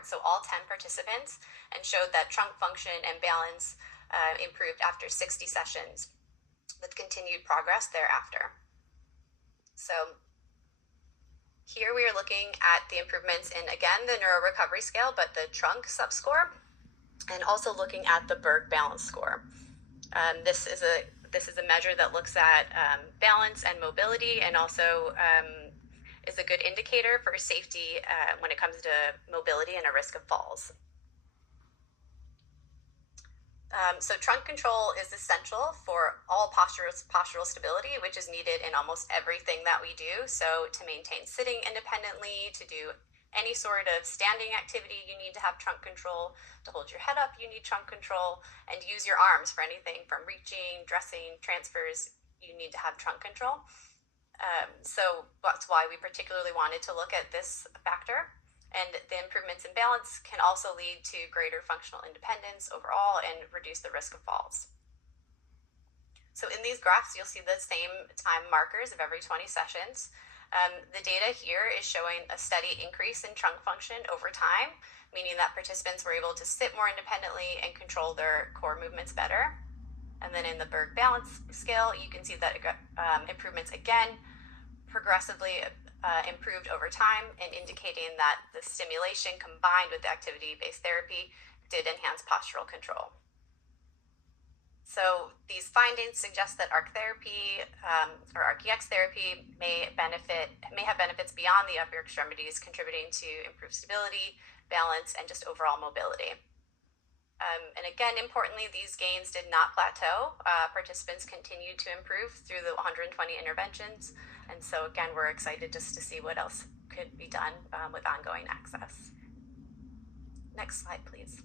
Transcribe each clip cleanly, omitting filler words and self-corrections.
cohort, so all 10 participants, and showed that trunk function and balance improved after 60 sessions with continued progress thereafter. So here we are looking at the improvements in, again, the neuro recovery scale, but the trunk subscore, and also looking at the Berg balance score. This is a measure that looks at balance and mobility, and also is a good indicator for safety when it comes to mobility and a risk of falls. So trunk control is essential for all postural stability, which is needed in almost everything that we do. So to maintain sitting independently, to do any sort of standing activity, you need to have trunk control. To hold your head up, you need trunk control. And use your arms for anything from reaching, dressing, transfers, you need to have trunk control. So that's why we particularly wanted to look at this factor. And the improvements in balance can also lead to greater functional independence overall and reduce the risk of falls. So in these graphs, you'll see the same time markers of every 20 sessions. The data here is showing a steady increase in trunk function over time, meaning that participants were able to sit more independently and control their core movements better. And then in the Berg balance scale, you can see that improvements again progressively improved over time, and indicating that the stimulation combined with activity-based therapy did enhance postural control. So these findings suggest that ARC therapy or ARC EX therapy may have benefits beyond the upper extremities, contributing to improved stability, balance, and just overall mobility. And again, importantly, these gains did not plateau. Participants continued to improve through the 120 interventions. And so again, we're excited just to see what else could be done with ongoing access. Next slide, please.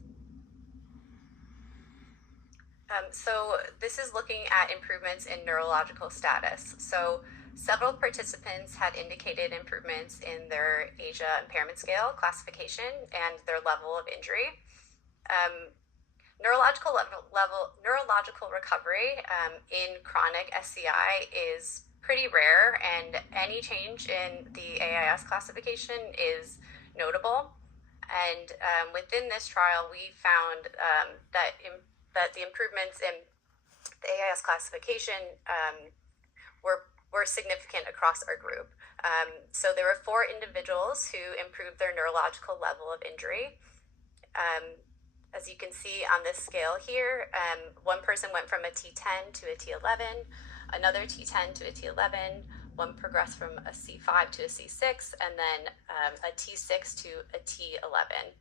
So this is looking at improvements in neurological status. So several participants had indicated improvements in their ASIA impairment scale classification and their level of injury. Neurological recovery in chronic SCI is pretty rare, and any change in the AIS classification is notable. And within this trial, we found that the improvements in the AIS classification were significant across our group. So there were 4 individuals who improved their neurological level of injury. As you can see on this scale here, one person went from a T10 to a T11, another T10 to a T11, one progressed from a C5 to a C6, and then a T6 to a T11.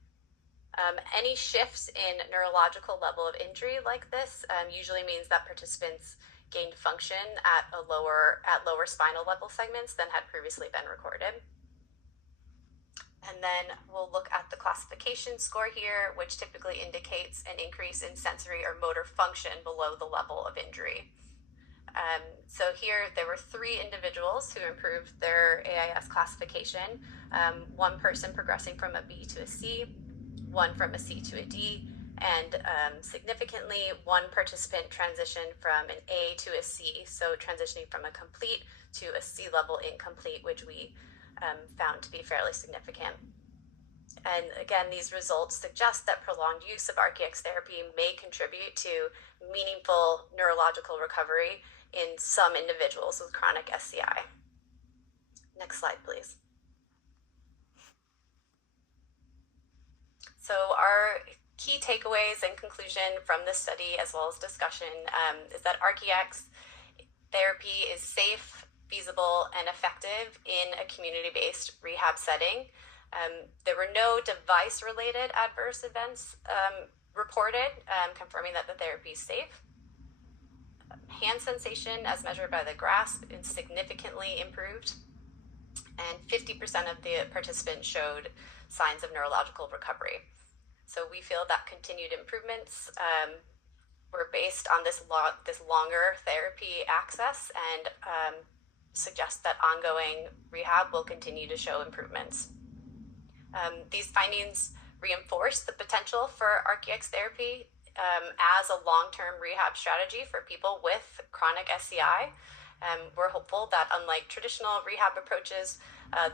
Any shifts in neurological level of injury like this usually means that participants gained function at lower spinal level segments than had previously been recorded. And then we'll look at the classification score here, which typically indicates an increase in sensory or motor function below the level of injury. So here there were 3 individuals who improved their AIS classification. One person progressing from a B to a C, one from a C to a D, and significantly, one participant transitioned from an A to a C, so transitioning from a complete to a C level incomplete, which we found to be fairly significant. And again, these results suggest that prolonged use of ARC EX therapy may contribute to meaningful neurological recovery in some individuals with chronic SCI. Next slide, please. So our key takeaways and conclusion from this study, as well as discussion, is that ARC EX therapy is safe, feasible, and effective in a community-based rehab setting. There were no device-related adverse events reported, confirming that the therapy is safe. Hand sensation, as measured by the grasp, is significantly improved, and 50% of the participants showed signs of neurological recovery. So we feel that continued improvements were based on this longer therapy access, and suggest that ongoing rehab will continue to show improvements. These findings reinforce the potential for ARC EX therapy as a long-term rehab strategy for people with chronic SCI. We're hopeful that, unlike traditional rehab approaches,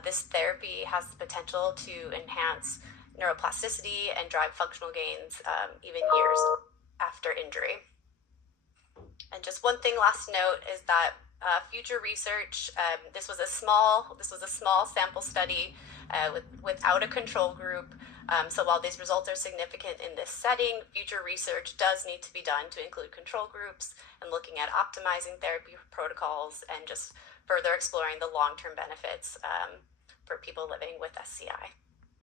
this therapy has the potential to enhance neuroplasticity and drive functional gains even years after injury. And just one thing, last note, is that future research. This was a small sample study without a control group. So while these results are significant in this setting, future research does need to be done to include control groups and looking at optimizing therapy protocols and just further exploring the long-term benefits for people living with SCI.